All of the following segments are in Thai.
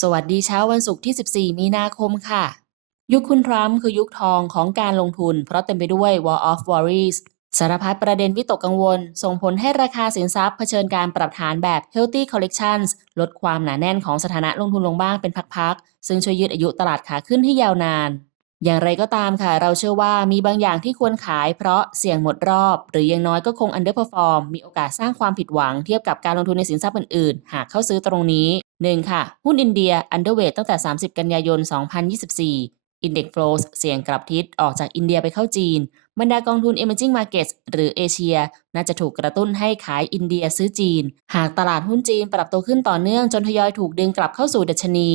สวัสดีเช้าวันศุกร์ที่ 14 มีนาคมค่ะ ยุคคุณทรัมป์คือยุคทองของการลงทุน เพราะเต็มไปด้วย War of Worries สารพัดประเด็นวิตกกังวล ส่งผลให้ราคาสินทรัพย์เผชิญการปรับฐานแบบ Healthy Collections ลดความหนาแน่นของสถานะลงทุนลงบ้างเป็นพักๆ ซึ่งช่วยยืดอายุตลาดขาขึ้นให้ยาวนาน อย่างไรก็ตามค่ะ เราเชื่อว่ามีบางอย่างที่ควรขายเพราะเสี่ยงหมดรอบ หรือยังน้อยก็คง underperform มีโอกาสสร้างความผิดหวังเทียบกับการลงทุนในสินทรัพย์อื่นๆ หากเข้าซื้อตรงนี้ 1. ค่ะ หุ้นอินเดีย underweight ตั้งแต่ 30 กันยายน 2024 Index Flows เสี่ยงกลับทิศออกจากอินเดียไปเข้าจีน บรรดากองทุน Emerging Markets หรือเอเชีย น่าจะถูกกระตุ้นให้ขายอินเดียซื้อจีน หากตลาดหุ้นจีนปรับตัวขึ้นต่อเนื่องจนทยอยถูกดึงกลับเข้าสู่ดัชนี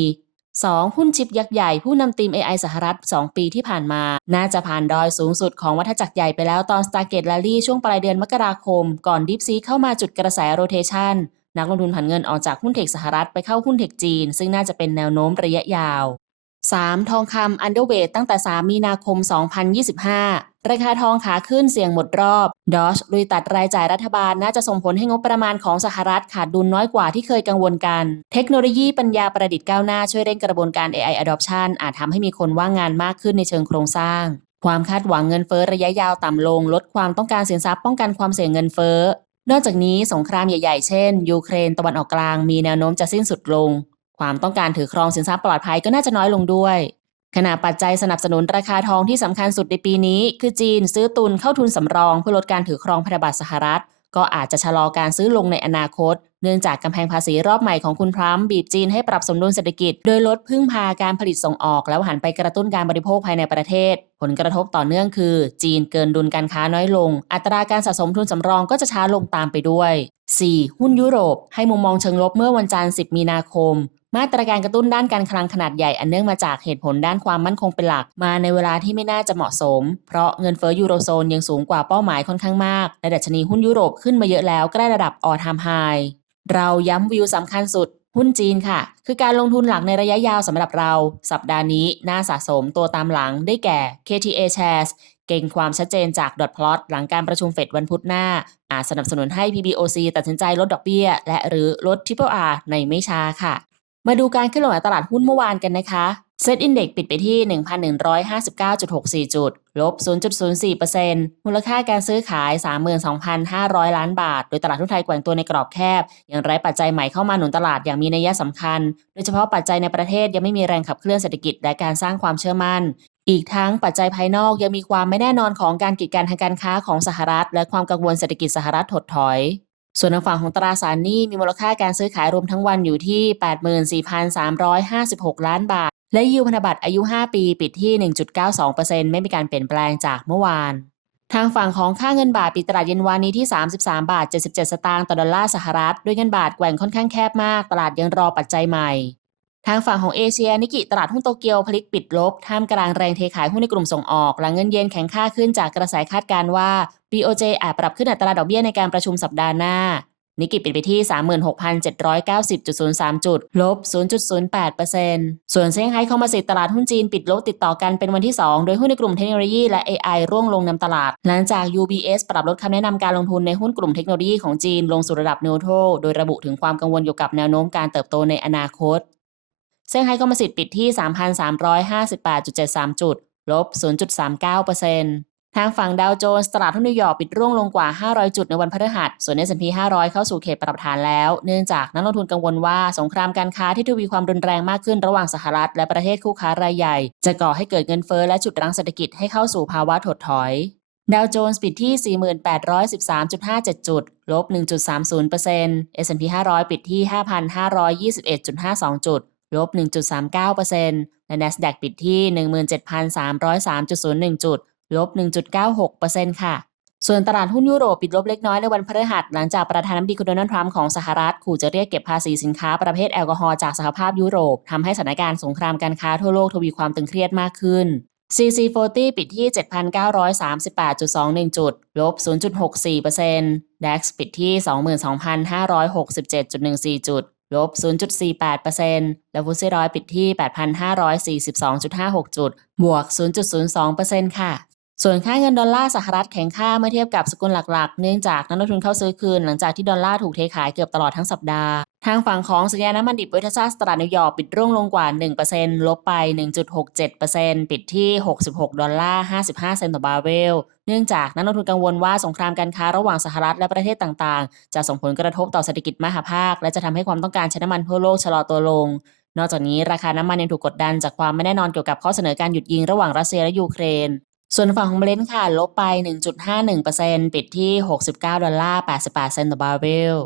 2. หุ้นชิปยักษ์ใหญ่ผู้นำทีม AI สหรัฐ 2 ปีที่ผ่านมา น่าจะผ่านดอยสูงสุดของวัฏจักรใหญ่ไปแล้วตอน Stargate Rally ช่วงปลายเดือนมกราคม ก่อน Deep Sea เข้ามาจุดกระแสโรเทชันนักลงทุนผันเงินออกจากหุ้นเทคสหรัฐไปเข้าหุ้นเทคจีน ซึ่งน่าจะเป็นแนวโน้มระยะยาว 3. ทองคำ underweight ตั้งแต่ 3 มีนาคม 2025 ราคาทองขาขึ้นเสี่ยงหมดรอบ ดอชลุยตัดรายจ่ายรัฐบาลน่าจะส่งผลให้งบประมาณของสหรัฐขาดดุลน้อยกว่าที่เคยกังวลกัน เทคโนโลยีปัญญาประดิษฐ์ก้าวหน้าช่วยเร่งกระบวนการ AI adoption อาจทำให้มีคนว่างงานมากขึ้นในเชิงโครงสร้าง ความคาดหวังเงินเฟ้อระยะยาวต่ำลง ลดความต้องการสินทรัพย์ป้องกันความเสี่ยงเงินเฟ้อ นอกจากนี้สงครามใหญ่ๆ เช่น ยูเครนตะวันออกกลางมีแนวโน้มจะสิ้นสุดลง ความต้องการถือครองสินทรัพย์ปลอดภัยก็น่าจะน้อยลงด้วย ขณะปัจจัยสนับสนุนราคาทองที่สำคัญสุดในปีนี้ คือจีนซื้อตุนเข้าทุนสำรอง เพื่อลดการถือครองพันธบัตรสหรัฐ ก็อาจจะชะลอการซื้อลงในอนาคต เนื่องจากกำแพงภาษีรอบใหม่ของคุณทรัมบีบจีนให้ปรับสมดุลเศรษฐกิจ โดยลดพึ่งพาการผลิตส่งออก แล้วหันไปกระตุ้นการบริโภคภายในประเทศ ผลกระทบต่อเนื่องคือ จีนเกินดุลการค้าน้อยลง อัตราการสะสมทุนสำรองก็จะช้าลงตามไปด้วย 4. หุ้นยุโรป ให้มุมมองเชิงลบเมื่อวันจันทร์ 10 มีนาคม มาตรการกระตุ้นด้านการคลังขนาดใหญ่อันเนื่องมาจากเหตุผลด้านความมั่นคงเป็นหลัก มาในเวลาที่ไม่น่าจะเหมาะสม เพราะเงินเฟ้อยูโรโซนยังสูงกว่าเป้าหมายค่อนข้างมากและดัชนีหุ้นยุโรปขึ้นมาเยอะแล้วใกล้ระดับออทามไฮเราย้ำวิวสำคัญสุดหุ้นจีนค่ะ คือการลงทุนหลักในระยะยาวสำหรับเรา สัปดาห์นี้น่าสะสมตัวตามหลังได้แก่ KTA Shares เก่งความชัดเจนจาก dot plot หลังการประชุมเฟดวันพุธหน้า อาจสนับสนุนให้ PBOC ตัดสินใจลดดอกเบี้ย และหรือลด Triple R ในไม่ช้าค่ะ มาดูการเคลื่อนตลาดหุ้นเมื่อวานกันนะคะเซ็ตอินเด็กปิดไปที่ 1,159.64 จุด ลบ 0.04%มูลค่าการซื้อขาย 32,500 ล้านบาท โดยตลาดทุนไทยแกว่งตัวในกรอบแคบ อย่างไรปัจจัยใหม่เข้ามาหนุนตลาดอย่างมีนัยสำคัญ โดยเฉพาะปัจจัยในประเทศยังไม่มีแรงขับเคลื่อนเศรษฐกิจและการสร้างความเชื่อมั่น อีกทั้งปัจจัยภายนอกยังมีความไม่แน่นอนของการกีดกันทางการค้าของสหรัฐ และความกังวลเศรษฐกิจสหรัฐถดถอย ส่วนทางฝั่งของตราสารหนี้มีมูลค่าการซื้อขายรวมทั้งวันอยู่ที่ 84,356 ล้านบาท และยิวพันธบัตรอายุ 5 ปีปิดที่ 1.92%ไม่มีการเปลี่ยนแปลงจากเมื่อวาน ทางฝั่งของค่าเงินบาทปิดตลาดเย็นวานนี้ที่ 33 บาท 77 สตางค์ต่อดอลลาร์สหรัฐ ด้วยเงินบาทแกว่งค่อนข้างแคบมาก ตลาดยังรอปัจจัยใหม่ ทางฝั่งของเอเชียนิกิตลาดหุ้นโตเกียวพลิกปิดลบ ท่ามกลางแรงเทขายหุ้นในกลุ่มส่งออก หลังเงินเยนแข็งค่าขึ้นจากกระแสคาดการณ์ว่า BOJ อาจปรับขึ้นอัตราดอกเบี้ยในการประชุมสัปดาห์หน้า นิกกิปิดไปที่ 36,790.03 จุด ลบ 0.08%ส่วนเซี่ยงไฮ้คอมโพสิตตลาดหุ้นจีนปิดลบติดต่อกันเป็นวันที่ 2 โดยหุ้นในกลุ่มเทคโนโลยีและ AI ร่วงลงนำตลาด หลังจาก UBS ปรับลดคำแนะนำการลงทุนในหุ้นกลุ่มเทคโนโลยีของจีนลงสู่ระดับนิวโตรโดยระบุถึงความกังวลเกี่ยวกับแนวโน้มการเติบโตในอนาคต เซี่ยงไฮ้คอมโพสิตปิดที่ 3,358.73 จุด ลบ 0.39%ทางฝั่งดาวโจนส์ตลาดหุ้นนิวยอร์กปิดร่วงลงกว่า 500 จุดในวันพฤหัส ส่วน S&P 500 เข้าสู่เขตปรับฐานแล้ว เนื่องจากนักลงทุนกังวลว่าสงครามการค้าที่ทวีความรุนแรงมากขึ้นระหว่างสหรัฐ และประเทศคู่ค้ารายใหญ่ จะก่อให้เกิดเงินเฟ้อและจุดรั้งเศรษฐกิจให้เข้าสู่ภาวะถดถอยดาวโจนส์ปิดที่ 4813.57 จุด ลบ 1.30% S&P 500 ปิดที่ 5,521.52 จุด ลบ 1.39%และ NASDAQ ปิดที่ 17,303.01 จุด ลบ 1.96%ค่ะ ส่วนตลาดหุ้นยุโรปปิดลบเล็กน้อยในวันพฤหัส หลังจากประธานาธิบดีคุณโดนัลด์ทรัมป์ของสหรัฐขู่จะเรียกเก็บภาษีสินค้าประเภทแอลกอฮอล์จากสหภาพยุโรปทำให้สถานการณ์สงครามการค้าทั่วโลกทวีความตึงเครียดมากขึ้น CC40 ปิดที่ 7,938.21 จุด ลบ 0.64% DAX ปิดที่ 22,567.14 จุด ลบ 0.48%และฟุตซี่ร้อยปิดที่ 8,542.56 จุด บวก 0.02%ค่ะ ส่วนค่าเงินดอลลาร์สหรัฐแข็งค่าเมื่อเทียบกับสกุลหลักๆ เนื่องจากนักลงทุนเข้าซื้อคืนหลังจากที่ดอลลาร์ถูกเทขายเกือบตลอดทั้งสัปดาห์ ทางฝั่งของสัญญาน้ำมันดิบเวทซัสตลาดนิวยอร์กปิดร่วงลงกว่า 1%ลบไป 1.67%ปิดที่ 66 ดอลลาร์ 55 เซนต์ต่อบาร์เรลเนื่องจากนักลงทุนกังวลว่าสงครามการค้าระหว่างสหรัฐและประเทศต่างๆ จะส่งผลกระทบต่อเศรษฐกิจมหภาค และจะทำให้ความต้องการใช้น้ำมันทั่วโลกชะลอตัวลง นอกจากนี้ราคาน้ำมันยังถูกกดดันจากความไม่แน่นอนเกี่ยวกับข้อเสนอการหยุดยิงระหว่างรัสเซียและยูเครนส่วนฝั่งของเบรนท์ค่ะลบไป 1.51%ปิดที่ 69 ดอลลาร์ 88 เซนต์ต่อบาร์เรล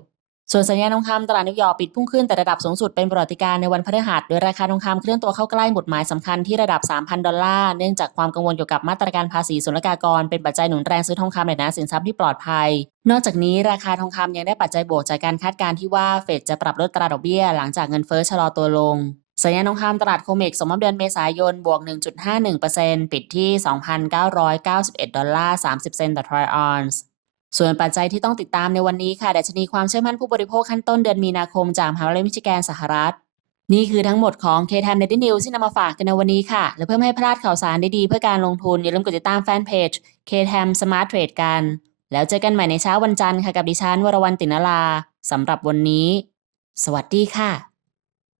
ส่วนสัญญาณทองคำตลาดนิวยอร์กปิดพุ่งขึ้นแต่ระดับสูงสุดเป็นประวัติการในวันพฤหัสโดยราคาทองคำเคลื่อนตัวเข้าใกล้หมุดหมายสำคัญที่ระดับ 3,000 ดอลลาร์เนื่องจากความกังวลเกี่ยวกับมาตรการภาษีศุลกากร เป็นปัจจัยหนุนแรงซื้อทองคำในนะสินทรัพย์ที่ปลอดภัย นอกจากนี้ราคาทองคำยังได้ปัจจัยบวกจากการคาดการณ์ที่ว่าเฟดจะปรับลดตราดอกเบี้ย หลังจากเงินเฟ้อชะลอตัวลงสัญญาณทองคำตลาดโคเมกสมมติเดือนเมษายนบวก 1.51%ปิดที่ 2,991 ดอลลาร์ 30 เซนต์ต่อทรอยออนซ์ ส่วนปัจจัยที่ต้องติดตามในวันนี้ค่ะดัชนีความเชื่อมั่นผู้บริโภคขั้นต้นเดือนมีนาคมจากมหาวิทยาลัยมิชิแกนสหรัฐ นี่คือทั้งหมดของ K-Time Daily News ที่นำมาฝากกันในวันนี้ค่ะ และเพื่อไม่ให้พลาดข่าวสารดีๆเพื่อการลงทุน อย่าลืมกดติดตามแฟนเพจ K-Time Smart Trade กัน แล้วเจอกันใหม่ในเช้าวันจันทร์ค่ะกับดิฉันวรวรรณตินลาสำหรับวันนี้ สวัสดีค่ะ